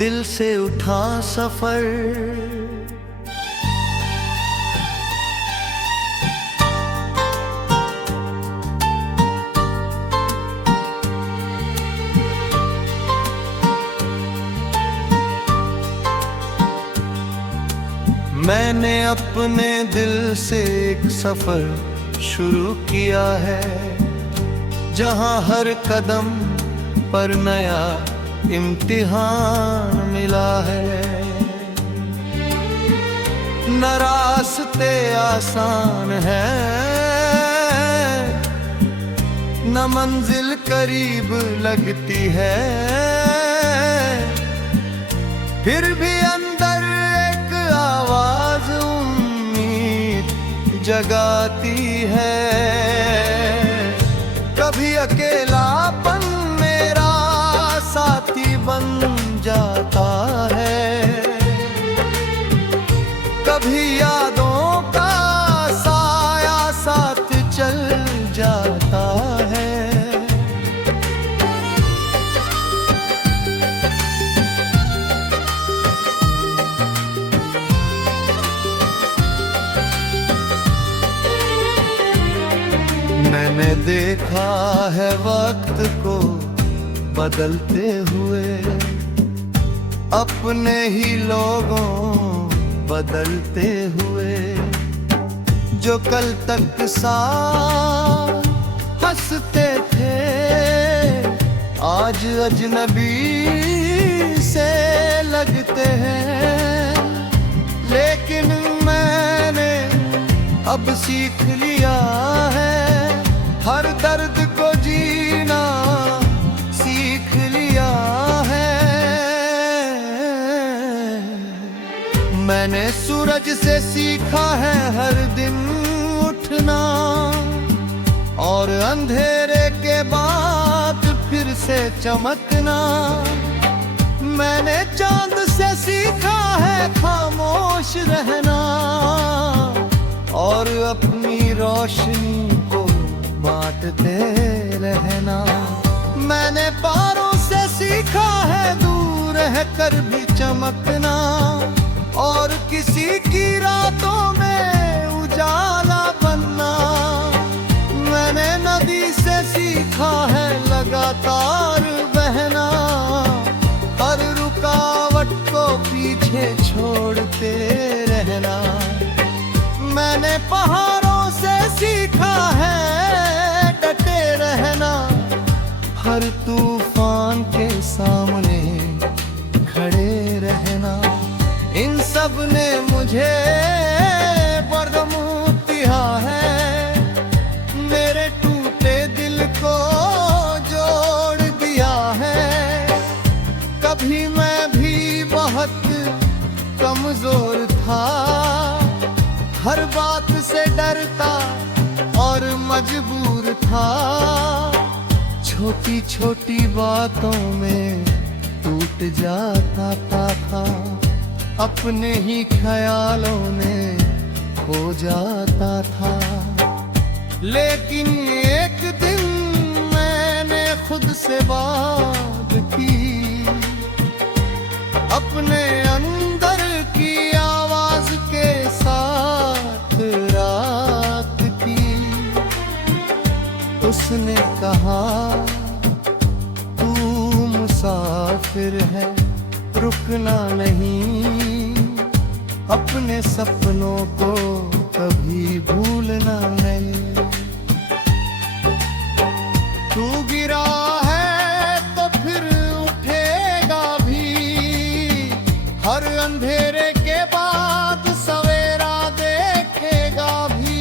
दिल से उठा सफर। मैंने अपने दिल से एक सफर शुरू किया है, जहां हर कदम पर नया इम्तिहान मिला है। न रास्ते आसान है, न मंजिल करीब लगती है, फिर भी अंदर एक आवाज उम्मीद जगाती है। कभी अकेलापन मेरा साथी बन जाता है, कभी यादों का साया साथ चल जाता है। मैंने देखा है वक्त को बदलते हुए, अपने ही लोगों बदलते हुए, जो कल तक साथ हंसते थे आज अजनबी से लगते हैं। लेकिन मैंने अब सीख लिया है, हर दर्द को जीना सीख लिया है। मैंने सूरज से सीखा है हर दिन उठना, और अंधेरे के बाद फिर से चमकना। मैंने चांद से सीखा है खामोश रहना, और अपनी रोशनी को बांटते रहना। मैंने पारों से सीखा है दूर है कर भी चमकना, और किसी की रातों में उजाला बनना। मैंने नदी से सीखा है लगातार बहना, हर रुकावट को पीछे छोड़ते रहना। मैंने पहाड़ों से सीखा है डटे रहना, हर तूफान के सामने खड़े रहना। इन सब ने मुझे बरगमूत दिया है, मेरे टूटे दिल को जोड़ दिया है। कभी मैं भी बहुत कमजोर था, हर बात से डरता और मजबूर था। छोटी छोटी बातों में टूट जाता था, अपने ही ख्यालों में खो जाता था। लेकिन एक दिन मैंने खुद से बात की, अपने अंदर की आवाज के साथ रात की। उसने कहा तू मुसाफिर है, रुकना नहीं, अपने सपनों को कभी भूलना नहीं। तू गिरा है तो फिर उठेगा भी, हर अंधेरे के बाद सवेरा देखेगा भी।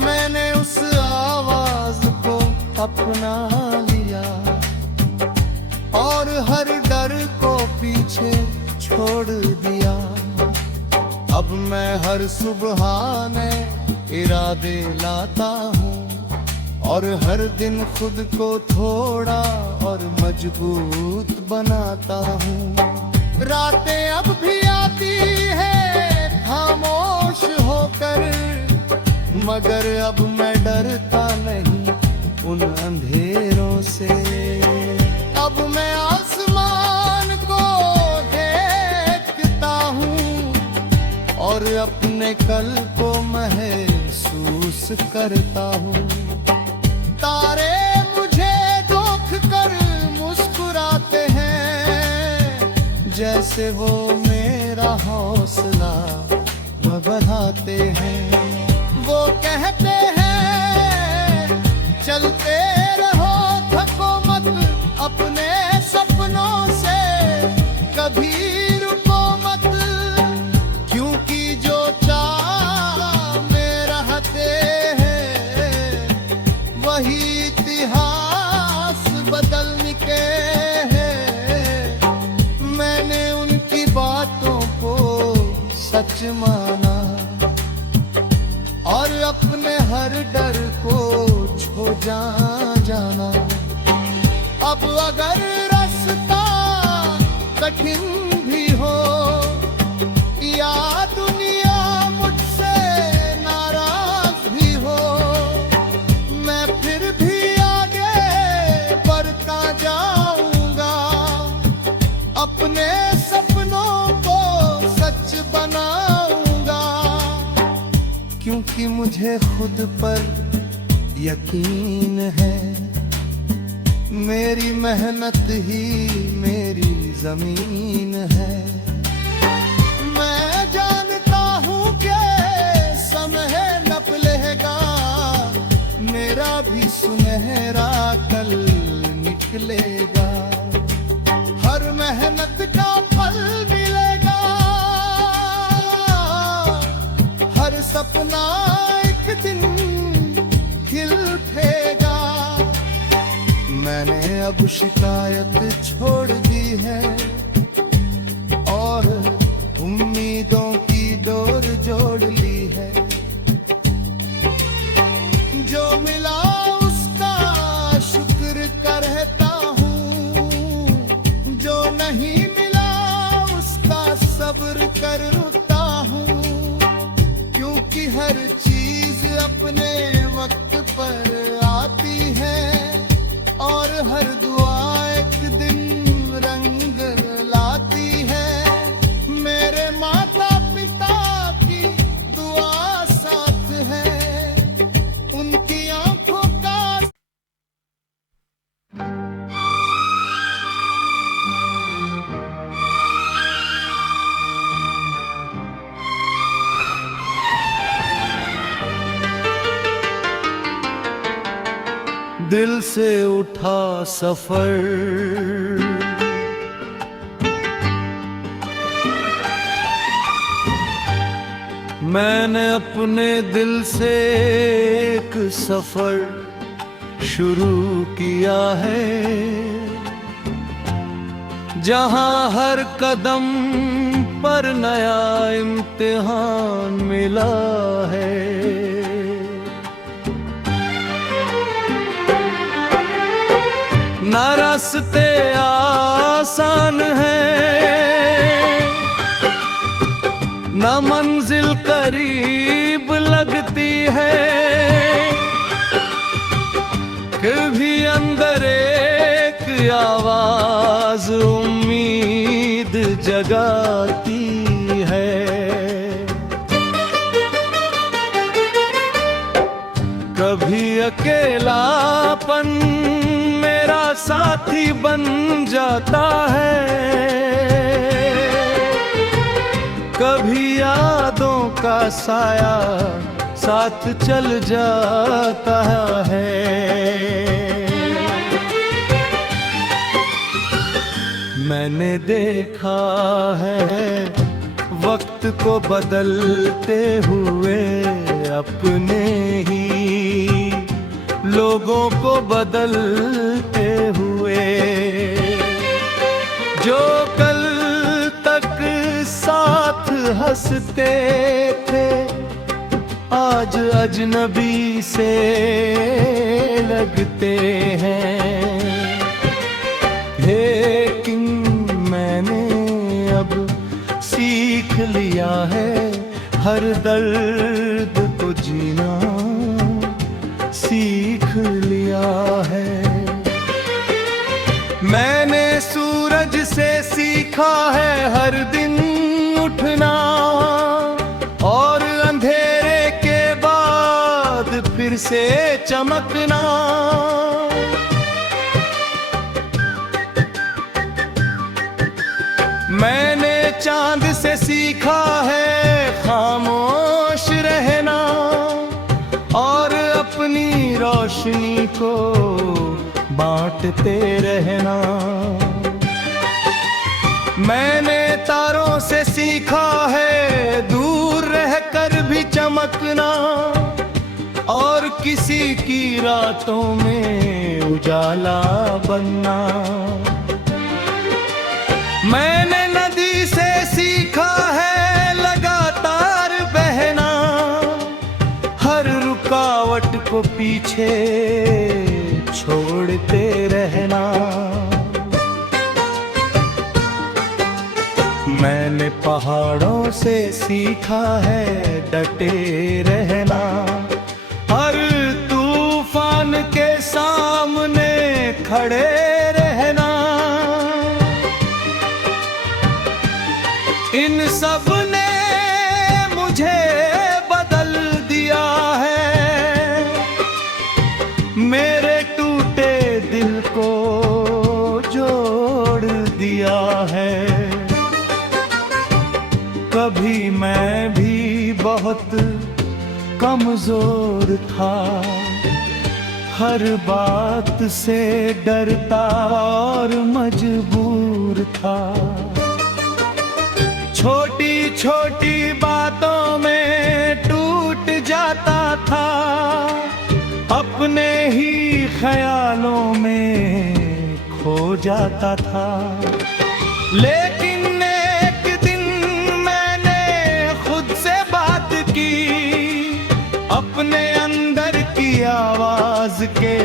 मैंने उस आवाज को अपना लिया, और हर डर को पीछे छोड़ दिया। अब मैं हर सुबह नए इरादे लाता हूँ, और हर दिन खुद को थोड़ा और मजबूत बनाता हूँ। रातें अब भी आती है खामोश होकर, मगर अब मैं डरता नहीं उन अंधेरों से। अब मैं आसमान को कल को महसूस करता हूँ। तारे मुझे देख कर मुस्कुराते हैं, जैसे वो मेरा हौसला बढ़ाते हैं। वो कहते हैं चलते रहो, थको मत अपने सपनों से, कभी रुको मत, क्योंकि जो चाह में रहते हैं वही इतिहास बदलने के हैं। मैंने उनकी बातों को सच माना और अपने हर डर को छो जाना। अब अगर रास्ता कठिन भी हो या दुनिया मुझसे नाराज भी हो, मैं फिर भी आगे बढ़ता जाऊंगा, अपने सपनों को सच बनाऊंगा, क्योंकि मुझे खुद पर यकीन है। मेरी मेहनत ही मेरी जमीन है। मैं जानता हूँ कि समय नप लेगा, मेरा भी सुनहरा कल निकलेगा। हर मेहनत का फल मिलेगा, हर सपना एक दिन खिल उठेगा। मैंने अब शिकायत छोड़ दी है और उम्मीदों की डोर जोड़ ली है। जो मिला उसका शुक्र करता हूँ, जो नहीं मिला उसका सब्र करता हूँ, क्योंकि हर चीज अपने वक्त पर आती है और हर दुआ एक दिन रंग लाती है। मेरे माता पिता की दुआ साथ है, उनकी आंखों का दिल से उठा सफर, मैंने अपने दिल से एक सफर शुरू किया है, जहां हर कदम पर नया इम्तिहान मिला है। न रास्ते आसान हैं, न मंजिल करीब लगती है, फिर भी अंदर एक आवाज उम्मीद जगाती है। कभी अकेलापन मेरा साथी बन जाता है, कभी यादों का साया साथ चल जाता है। मैंने देखा है वक्त को बदलते हुए, अपने ही लोगों को बदलते हुए। जो कल तक साथ हंसते थे, आज अजनबी से लगते हैं। लेकिन मैंने अब सीख लिया है हर दर्द को जीना सीख लिया है। मैंने सूरज से सीखा है हर दिन उठना और फिर से चमकना। मैंने चांद से सीखा है खामोश रहना और अपनी रोशनी को बांटते रहना। मैंने तारों से सीखा है दूर रहकर भी चमकना और किसी की रातों में उजाला बनना। मैंने नदी से सीखा है लगातार बहना, हर रुकावट को पीछे छोड़ते रहना। मैंने पहाड़ों से सीखा है डटे रहना, हर तूफान के सामने खड़े रहना। इन सब ने मुझे बदल दिया है, मेरे टूटे दिल को जोड़ दिया है। कभी मैं भी बहुत कमजोर था, हर बात से डरता और मजबूर था। छोटी छोटी बातों में टूट जाता था, अपने ही ख्यालों में खो जाता था। लेकिन एक दिन मैंने खुद से बात की, अपने अंदर की आवाज के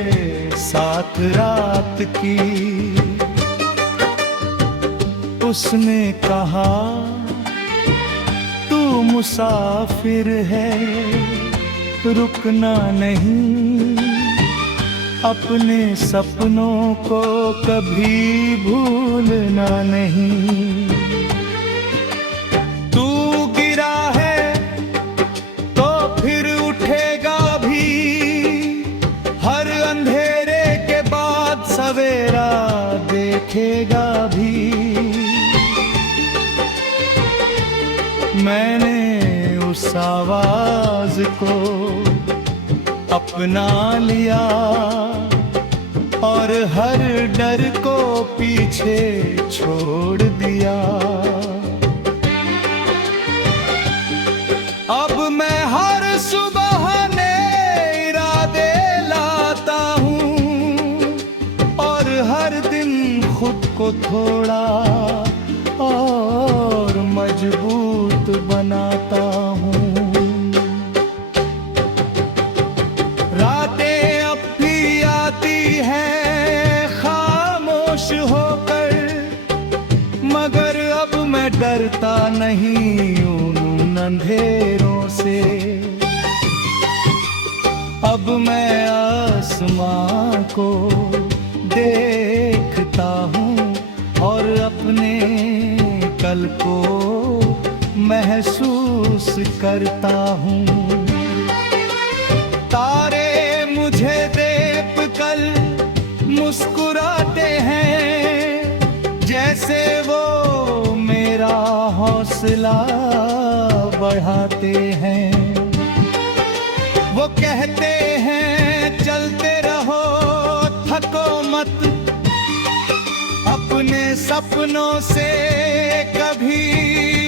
साथ रात की। उसने कहा तू मुसाफिर है, रुकना नहीं, अपने सपनों को कभी भूलना नहीं। तू गिरा है तो फिर उठेगा भी, हर अंधेरे के बाद सवेरा देखेगा भी। मैंने उस आवाज को अपना लिया और हर डर को पीछे छोड़ दिया। अब मैं हर सुबह नए इरादे लाता हूँ और हर दिन खुद को थोड़ा और मजबूत बनाता हूँ। रातें अब भी आती हैं खामोश होकर, मगर अब मैं डरता नहीं उन अंधेरों से। अब मैं आसमां को देखता हूँ और अपने कल को महसूस करता हूँ। तारे मुझे देख कर मुस्कुराते हैं, जैसे वो मेरा हौसला बढ़ाते हैं। वो कहते हैं चलते रहो, थको मत, अपने सपनों से कभी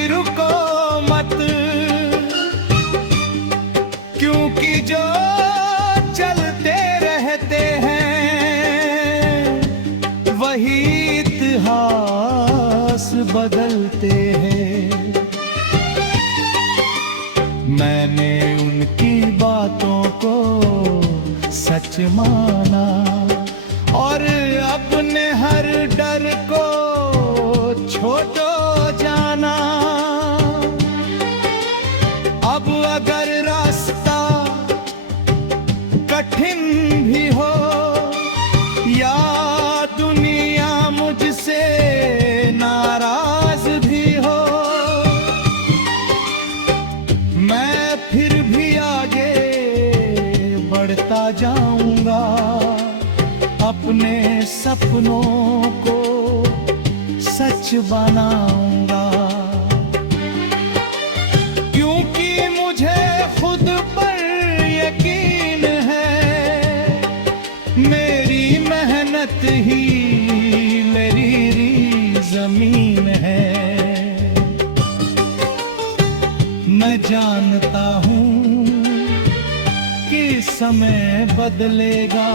रुको मत, क्योंकि जो चलते रहते हैं वही इतिहास बदलते हैं। मैंने उनकी बातों को सच माना और अपने हर डर को छोड़ो जाना। अब अगर रास्ता कठिन भी हो या दुनिया मुझसे नाराज भी हो, मैं फिर भी आगे बढ़ अपने सपनों को सच बनाऊंगा, क्योंकि मुझे खुद पर यकीन है, मेरी मेहनत ही मेरी जमीन है। मैं जानता हूँ कि समय बदलेगा,